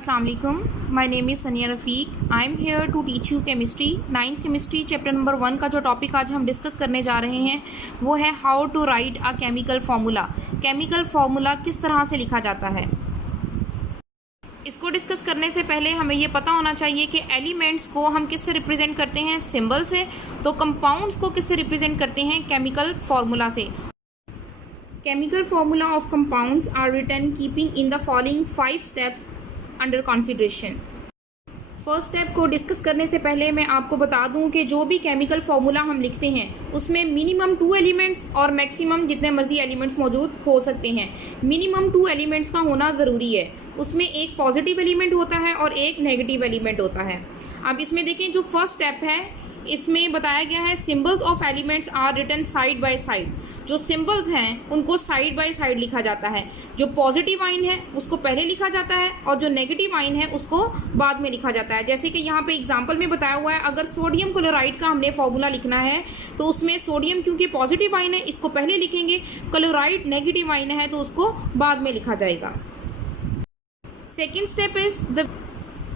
Assalamu alaikum. My name is Sania Rafiq. I am here to teach you chemistry. 9th chemistry chapter number 1 का जो topic आज हम discuss करने जा रहे हैं वो है how to write a chemical formula. Chemical formula किस तरह से लिखा जाता है। इसको डिस्कस करने से पहले हमें ये पता होना चाहिए कि एलिमेंट्स को हम किससे रिप्रेजेंट करते हैं, सिंबल से। तो कंपाउंड्स को किससे रिप्रेजेंट करते हैं, केमिकल फार्मूला से। Chemical formula of compounds are written keeping in the following 5 steps under consideration. First step को डिस्कस करने से पहले मैं आपको बता दूं कि जो भी केमिकल फार्मूला हम लिखते हैं उसमें मिनिमम 2 एलिमेंट्स और मैक्सिमम जितने मर्जी एलिमेंट्स मौजूद हो सकते हैं। मिनिमम 2 एलिमेंट्स का होना ज़रूरी है। उसमें एक पॉजिटिव एलिमेंट होता है और एक नेगेटिव एलिमेंट होता है। अब इसमें देखें, जो फर्स्ट स्टेप है इसमें बताया गया है symbols of elements are written side by side. जो सिंबल्स हैं उनको साइड बाय साइड लिखा जाता है। जो पॉजिटिव आइन है उसको पहले लिखा जाता है और जो नेगेटिव आइन है उसको बाद में लिखा जाता है। जैसे कि यहाँ पे एग्जांपल में बताया हुआ है, अगर सोडियम क्लोराइड का हमने फॉर्मूला लिखना है तो उसमें सोडियम क्योंकि पॉजिटिव आइन है इसको पहले लिखेंगे, क्लोराइड नेगेटिव आइन है तो उसको बाद में लिखा जाएगा। Second step is the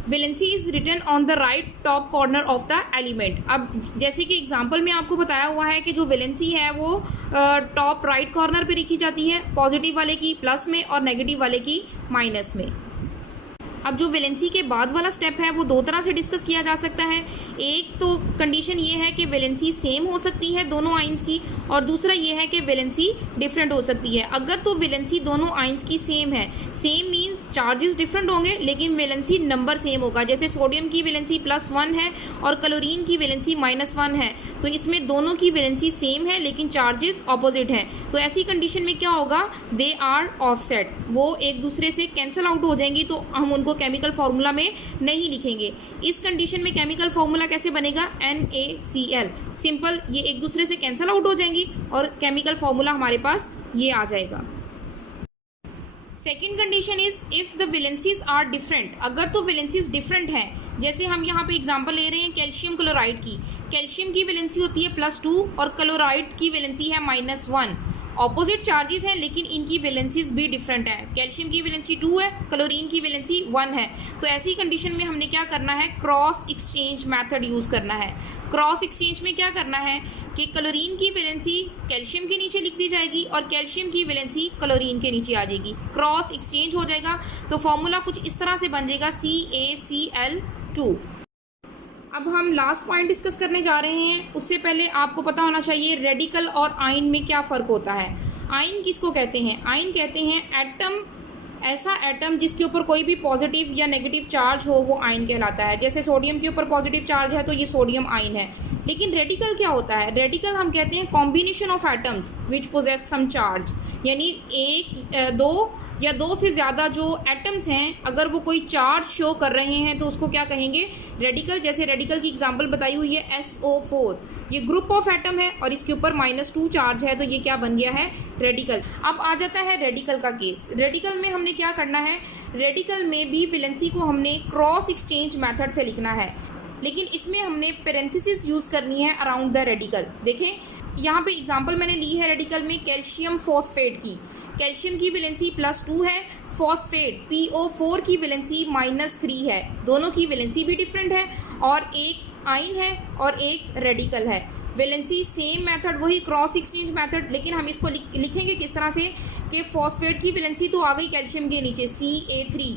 valency is written on the right top corner of the element. अब जैसे कि एग्जांपल में आपको बताया हुआ है कि जो वैलेंसी है वो टॉप राइट कॉर्नर पे लिखी जाती है, पॉजिटिव वाले की प्लस में और नेगेटिव वाले की माइनस में। अब जो वैलेंसी के बाद वाला स्टेप है वो 2 तरह से डिस्कस किया जा सकता है। एक तो कंडीशन ये है कि वैलेंसी सेम हो सकती है दोनों आइंस की, और दूसरा ये है कि वैलेंसी डिफरेंट हो सकती है। अगर तो वैलेंसी दोनों आइंस की सेम है, सेम मीन्स चार्जेस डिफरेंट होंगे लेकिन वैलेंसी नंबर सेम होगा। जैसे सोडियम की वैलेंसी +1 है और क्लोरीन की वैलेंसी -1 है, तो इसमें दोनों की वैलेंसी सेम है लेकिन चार्जेस ऑपोजिट हैं। तो ऐसी कंडीशन में क्या होगा, दे आर ऑफसेट, वो एक दूसरे से कैंसिल आउट हो जाएंगी, तो हम उनको केमिकल फार्मूला में नहीं लिखेंगे। इस कंडीशन में केमिकल फार्मूला कैसे बनेगा, NaCl, सिंपल, ये एक दूसरे से कैंसिल आउट हो जाएंगी और केमिकल फार्मूला हमारे पास ये आ जाएगा। Second condition is if the valencies are different. अगर तो वैलेंसीज डिफरेंट हैं, जैसे हम यहाँ पे एग्जांपल ले रहे हैं कैल्शियम क्लोराइड की। कैल्शियम की वैलेंसी होती है +2 और क्लोराइड की वैलेंसी है -1। ऑपोजिट चार्जेस हैं लेकिन इनकी वैलेंसीज भी डिफरेंट है। कैल्शियम की वैलेंसी 2 है, क्लोरीन की वैलेंसी 1 है। तो ऐसी कंडीशन में हमने क्या करना है, क्रॉस एक्सचेंज मेथड यूज़ करना है। क्रॉस एक्सचेंज में क्या करना है कि क्लोरीन की वैलेंसी कैल्शियम के नीचे लिख दी जाएगी और कैल्शियम की वैलेंसी क्लोरीन के नीचे आ जाएगी। क्रॉस एक्सचेंज हो जाएगा तो फॉर्मूला कुछ इस तरह से बन जाएगा CaCl2। अब हम लास्ट पॉइंट डिस्कस करने जा रहे हैं। उससे पहले आपको पता होना चाहिए रेडिकल और आयन में क्या फ़र्क होता है। आयन किसको कहते हैं, आयन कहते हैं एटम, ऐसा एटम जिसके ऊपर कोई भी पॉजिटिव या नेगेटिव चार्ज हो वो आयन कहलाता है। जैसे सोडियम के ऊपर पॉजिटिव चार्ज है तो ये सोडियम आयन है। लेकिन रेडिकल क्या होता है, रेडिकल हम कहते हैं combination of atoms which possess some charge, यानी 1, 2 या 2 से ज़्यादा जो एटम्स हैं अगर वो कोई चार्ज शो कर रहे हैं तो उसको क्या कहेंगे, रेडिकल। जैसे रेडिकल की एग्जांपल बताई हुई है SO4, ये ग्रुप ऑफ एटम है और इसके ऊपर -2 चार्ज है तो ये क्या बन गया है, रेडिकल। अब आ जाता है रेडिकल का केस। रेडिकल में हमने क्या करना है, रेडिकल में भी वैलेंसी को हमने क्रॉस एक्सचेंज मेथड से लिखना है, लेकिन इसमें हमने पैरेंथेसिस यूज़ करनी है अराउंड द रेडिकल। देखें यहाँ पे एग्जांपल मैंने ली है रेडिकल में कैल्शियम फॉस्फेट की। कैल्शियम की वैलेंसी +2 है, फॉस्फेट PO4 की वैलेंसी -3 है। दोनों की वैलेंसी भी डिफरेंट है और एक आयन है और एक रेडिकल है। वैलेंसी सेम मेथड वही क्रॉस एक्सचेंज मेथड, लेकिन हम इसको लिखेंगे किस तरह से कि फॉस्फेट की वैलेंसी तो आ गई कैल्शियम के नीचे Ca3,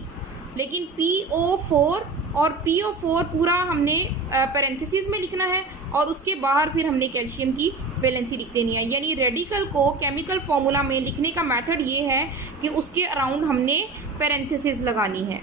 लेकिन PO4 और PO4 पूरा हमने पैरेंथेसिस में लिखना है और उसके बाहर फिर हमने कैल्शियम की वैलेंसी लिख देनी है। यानी रेडिकल को केमिकल फार्मूला में लिखने का मेथड ये है कि उसके अराउंड हमने पैरेंथेसिस लगानी है,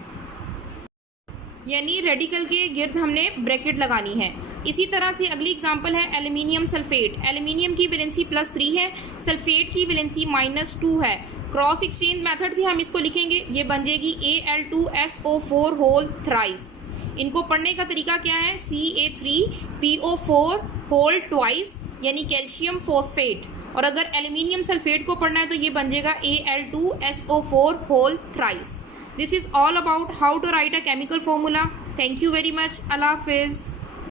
यानी रेडिकल के गिर्द हमने ब्रैकेट लगानी है। इसी तरह से अगली एग्जांपल है एल्यूमिनियम सल्फेट। एल्यूमिनियम की वैलेंसी +3 है, सल्फेट की वैलेंसी -2 है। क्रॉस एक्सचेंज मेथड से हम इसको लिखेंगे, ये बन जाएगी Al2SO4 होल थ्राइस। इनको पढ़ने का तरीका क्या है, Ca3PO4 होल ट्वाइस, यानी कैल्शियम फॉस्फेट। और अगर एल्यूमिनियम सल्फेट को पढ़ना है तो ये बन जाएगा Al2SO4 whole thrice. This is all about how to write a chemical formula. Thank you very much. अल्लाह हाफिज़।